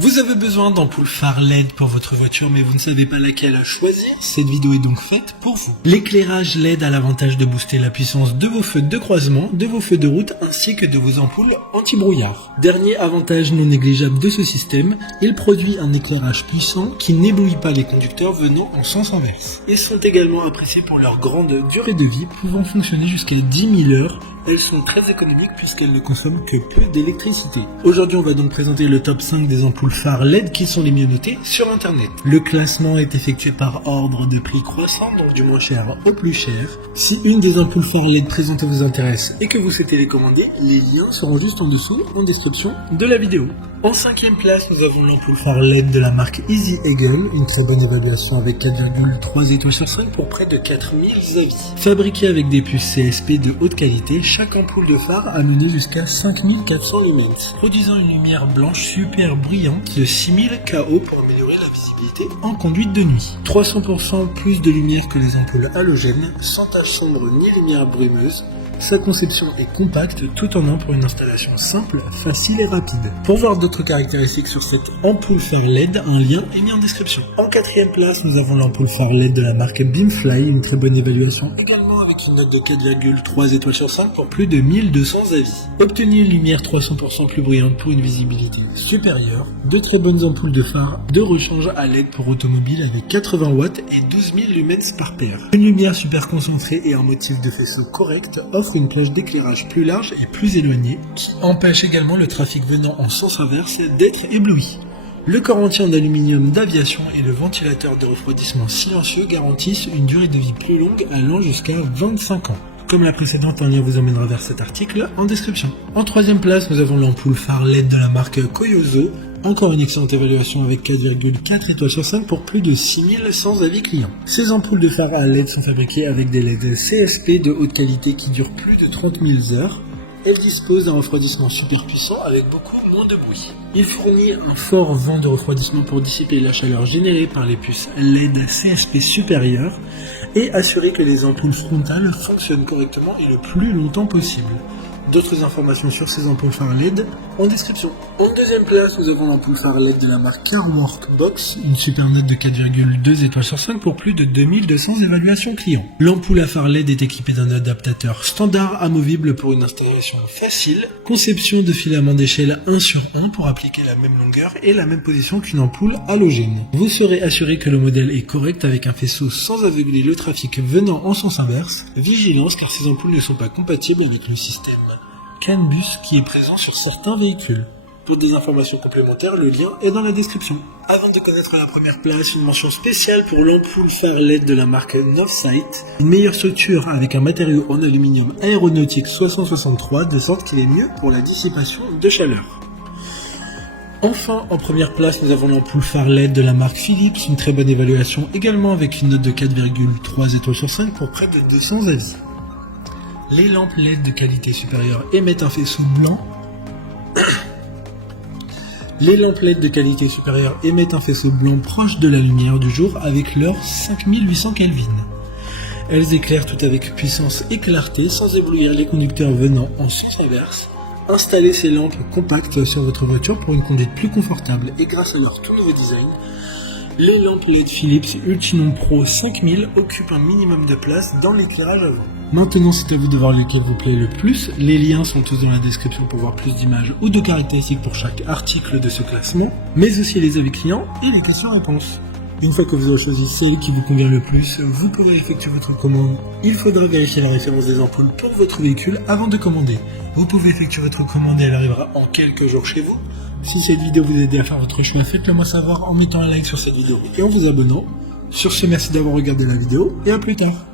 Vous avez besoin d'ampoules phares LED pour votre voiture mais vous ne savez pas laquelle choisir? Cette vidéo est donc faite pour vous. L'éclairage LED a l'avantage de booster la puissance de vos feux de croisement, de vos feux de route ainsi que de vos ampoules anti-brouillard. Dernier avantage non négligeable de ce système, il produit un éclairage puissant qui n'éblouit pas les conducteurs venant en sens inverse. Ils sont également appréciés pour leur grande durée de vie, pouvant fonctionner jusqu'à 10 000 heures. Elles sont très économiques puisqu'elles ne consomment que peu d'électricité. Aujourd'hui, on va donc présenter le top 5 des ampoules phares LED qui sont les mieux notées sur internet. Le classement est effectué par ordre de prix croissant, donc du moins cher au plus cher. Si une des ampoules phares LED présentes vous intéresse et que vous souhaitez les commander, les liens seront juste en dessous en description de la vidéo. En 5e place, nous avons l'ampoule phare LED de la marque Easy Eagle, une très bonne évaluation avec 4,3 étoiles sur 5 pour près de 4000 avis. Fabriquée avec des puces CSP de haute qualité, chaque ampoule de phare a mené jusqu'à 5400 lumens, produisant une lumière blanche super brillante de 6000 KO pour améliorer la visibilité en conduite de nuit. 300% plus de lumière que les ampoules halogènes, sans taches sombres ni lumière brumeuse. Sa conception est compacte tout en un pour une installation simple, facile et rapide. Pour voir d'autres caractéristiques sur cette ampoule phare LED, un lien est mis en description. En 4e place, nous avons l'ampoule phare LED de la marque Beamfly, une très bonne évaluation également avec une note de 4,3 étoiles sur 5 pour plus de 1200 avis. Obtenir une lumière 300% plus brillante pour une visibilité supérieure, de très bonnes ampoules de phare de rechange à LED pour automobile avec 80 watts et 12 000 lumens par paire. Une lumière super concentrée et un motif de faisceau correct offre une plage d'éclairage plus large et plus éloignée, qui empêche également le trafic venant en sens inverse d'être ébloui. Le corps entier en aluminium d'aviation et le ventilateur de refroidissement silencieux garantissent une durée de vie plus longue allant jusqu'à 25 ans. Comme la précédente, un lien vous emmènera vers cet article en description. En 3e place, nous avons l'ampoule phare LED de la marque Koyozo. Encore une excellente évaluation avec 4,4 étoiles sur 5 pour plus de 6100 avis clients. Ces ampoules de phare à LED sont fabriquées avec des LED CSP de haute qualité qui durent plus de 30 000 heures. Elles disposent d'un refroidissement super puissant avec beaucoup moins de bruit. Il fournit un fort vent de refroidissement pour dissiper la chaleur générée par les puces LED CSP supérieures et assurer que les ampoules frontales fonctionnent correctement et le plus longtemps possible. D'autres informations sur ces ampoules phare LED en description. En 2e place, nous avons l'ampoule phare LED de la marque CarWork Box, une super note de 4,2 étoiles sur 5 pour plus de 2200 évaluations clients. L'ampoule à phare LED est équipée d'un adaptateur standard amovible pour une installation facile, conception de filament d'échelle 1 sur 1 pour appliquer la même longueur et la même position qu'une ampoule halogène. Vous serez assuré que le modèle est correct avec un faisceau sans aveugler le trafic venant en sens inverse. Vigilance car ces ampoules ne sont pas compatibles avec le système CAN bus qui est présent sur certains véhicules. Pour des informations complémentaires, le lien est dans la description. Avant de connaître la première place, une mention spéciale pour l'ampoule phare LED de la marque Northsight. Une meilleure structure avec un matériau en aluminium aéronautique 663 de sorte qu'il est mieux pour la dissipation de chaleur. Enfin, en première place, nous avons l'ampoule phare LED de la marque Philips, une très bonne évaluation également avec une note de 4,3 étoiles sur 5 pour près de 200 avis. Les lampes LED de qualité supérieure émettent un faisceau blanc. Les lampes LED de qualité supérieure émettent un faisceau blanc proche de la lumière du jour avec leur 5800 Kelvin. Elles éclairent tout avec puissance et clarté sans éblouir les conducteurs venant en sens inverse. Installez ces lampes compactes sur votre voiture pour une conduite plus confortable et grâce à leur tout nouveau design, les lampes LED Philips Ultinon Pro 5000 occupent un minimum de place dans l'éclairage avant. Maintenant, c'est à vous de voir lequel vous plaît le plus. Les liens sont tous dans la description pour voir plus d'images ou de caractéristiques pour chaque article de ce classement, mais aussi les avis clients et les questions-réponses. Une fois que vous aurez choisi celle qui vous convient le plus, vous pourrez effectuer votre commande. Il faudra vérifier la référence des ampoules pour votre véhicule avant de commander. Vous pouvez effectuer votre commande et elle arrivera en quelques jours chez vous. Si cette vidéo vous aide à faire votre choix, faites-le moi savoir en mettant un like sur cette vidéo et en vous abonnant. Sur ce, merci d'avoir regardé la vidéo et à plus tard.